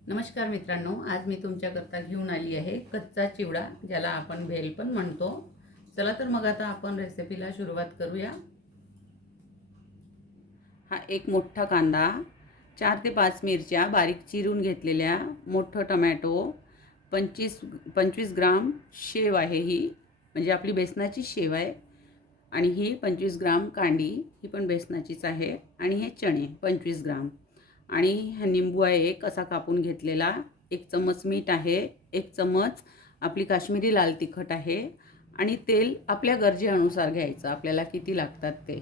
नमस्कार मित्रांनो, आज मी तुमच्याकरता घेऊन आली आहे कच्चा चिवडा, ज्याला आपण भेल पण म्हणतो। चला तर मग आता आपण रेसिपीला सुरुवात करूया। हा एक मोठा कांदा, 4 ते 5 मिरच्या बारीक चिरून घेतलेल्या, मोठं टोमॅटो, 25 ग्राम शेव आहे ही, म्हणजे आपली बेसनाची शेव आहे। आणि ही 25 ग्राम कांडी, ही पण बेसनाचीच आहे। आणि हे चणे 25 ग्राम, आणि हा निंबू आहे एक असा कापून घेतलेला, 1 चम्मच मीठ आहे, 1 चम्मच आपली काश्मीरी लाल तिखट आहे, आणि तेल आपल्या गरजेनुसार घ्यायचं, आपल्याला किती लागतात ते।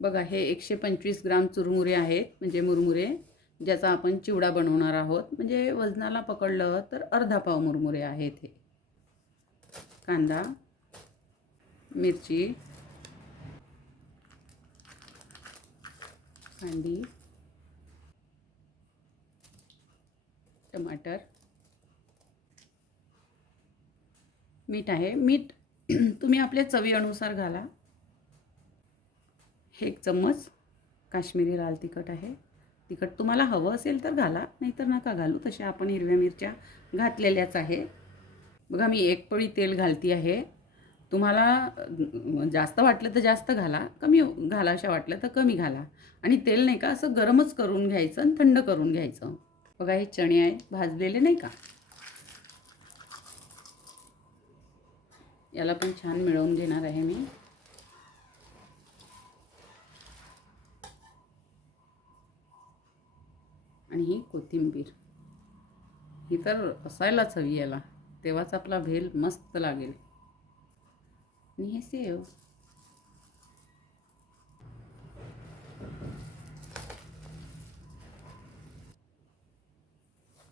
बघा, हे 125 ग्राम चुरमुरे आहेत, म्हणजे मुरमुरे, ज्याचा आपण चिवडा बनवणार आहोत। म्हणजे वजनाला पकडलं तर अर्धा पाव मुरमुरे आहेत हे। कांदा, मिरची, कांदी, टमाटर, मीठ आहे, मीठ तुम्ही आपल्या चवीनुसार घाला। 1 चम्मच काश्मीरी लाल तिखट आहे, तिखट तुम्हाला हवं असेल तर घाला, नाहीतर नका घालू, तशा आपण हिरव्या मिरच्या घातलेल्याच आहे। बघा, मी 1 पळी तेल घालती आहे। तुम्हाला जास्त वाटलं तर जास्त घाला, कमी घालाशा वाटलं तर कमी घाला। आणि तेल नाही का असं गरमच करून घ्यायचं आणि थंड करून घ्यायचं। बघा, हे चणे आहेत भाजलेले, नाही का, याला पण छान मिळवून घेणार आहे मी। आणि ही कोथिंबीर, ही तर असायलाच हवी याला, तेव्हाच आपला भेल मस्त लागेल। आणि हे सेव,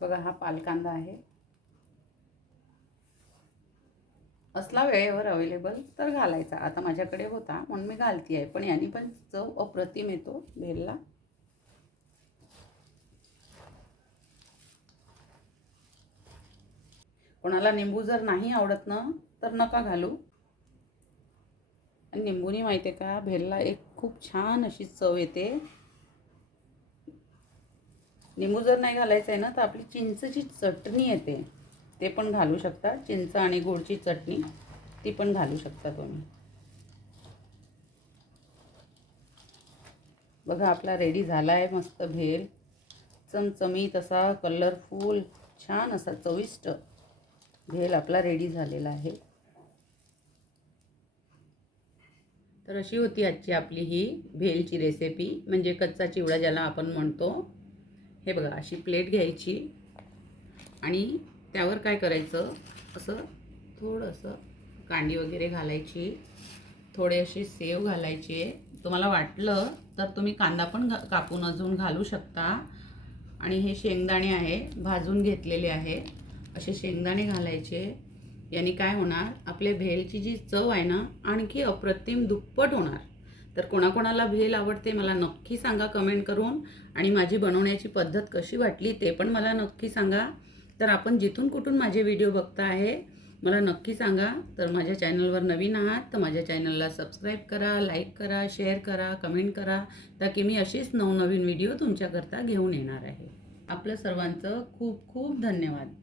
बघा, हा पालकांदा आहे, असला वेळेवर अवेलेबल तर घालायचा। आता माझ्याकडे होता म्हणून मी घालती आहे, पण याने पण चव अप्रतिम येतो भेलला। कोणाला निंबू जर नाही आवडत ना, तर नका घालू। आणि निंबूनी माहिती आहे का, भेलला एक खूप छान अशी चव येते। निंबू जर नाही घालायचं आहे ना, तर आपली चिंचची चटणी येते, ते पण घालू शकता। चिंच आणि गुळची चटणी, ती पण घालू शकता तुम्ही। बघा, आपला रेडी झाला आहे मस्त भेल, चमचमीत असा, कलरफुल, छान असा चविष्ट भेल आपला रेडी झालेला आहे। तर अशी होती आजची आपली ही भेलची रेसिपी, म्हणजे कच्चा चिवडा ज्याला आपण म्हणतो। हे बघा, अशी प्लेट घ्यायची आणि त्यावर काय करायचं, असं थोडंसं कांडी वगैरे घालायची, थोडे अशी सेव घालायची। तुम्हाला वाटलं तर तुम्ही कांदा पण कापून अजून घालू शकता। आणि हे शेंगदाणे आहे, भाजून घेतलेले आहे, असे शेंगदाणे घालायचे। याने काय होणार, आपल्या भेलची जी चव आहे ना, आणखी अप्रतिम दुप्पट होणार। तर कोणाकोणाला भेल आवडते मला नक्की सांगा कमेंट करून, आणि माझी बनवण्याची पद्धत कशी वाटली ते पण मला नक्की सांगा। तर आपण जिथून कुठून माझे व्हिडिओ बघता आहे मला नक्की सांगा। तर माझ्या चॅनलवर नवीन आहात तर माझ्या चॅनलला सबस्क्राईब करा, लाईक करा, शेअर करा, कमेंट करा, ताकी मी असेच नवनवीन व्हिडिओ तुमच्याकरता घेऊन येणार आहे। आपलं सर्वांचं खूप खूप धन्यवाद।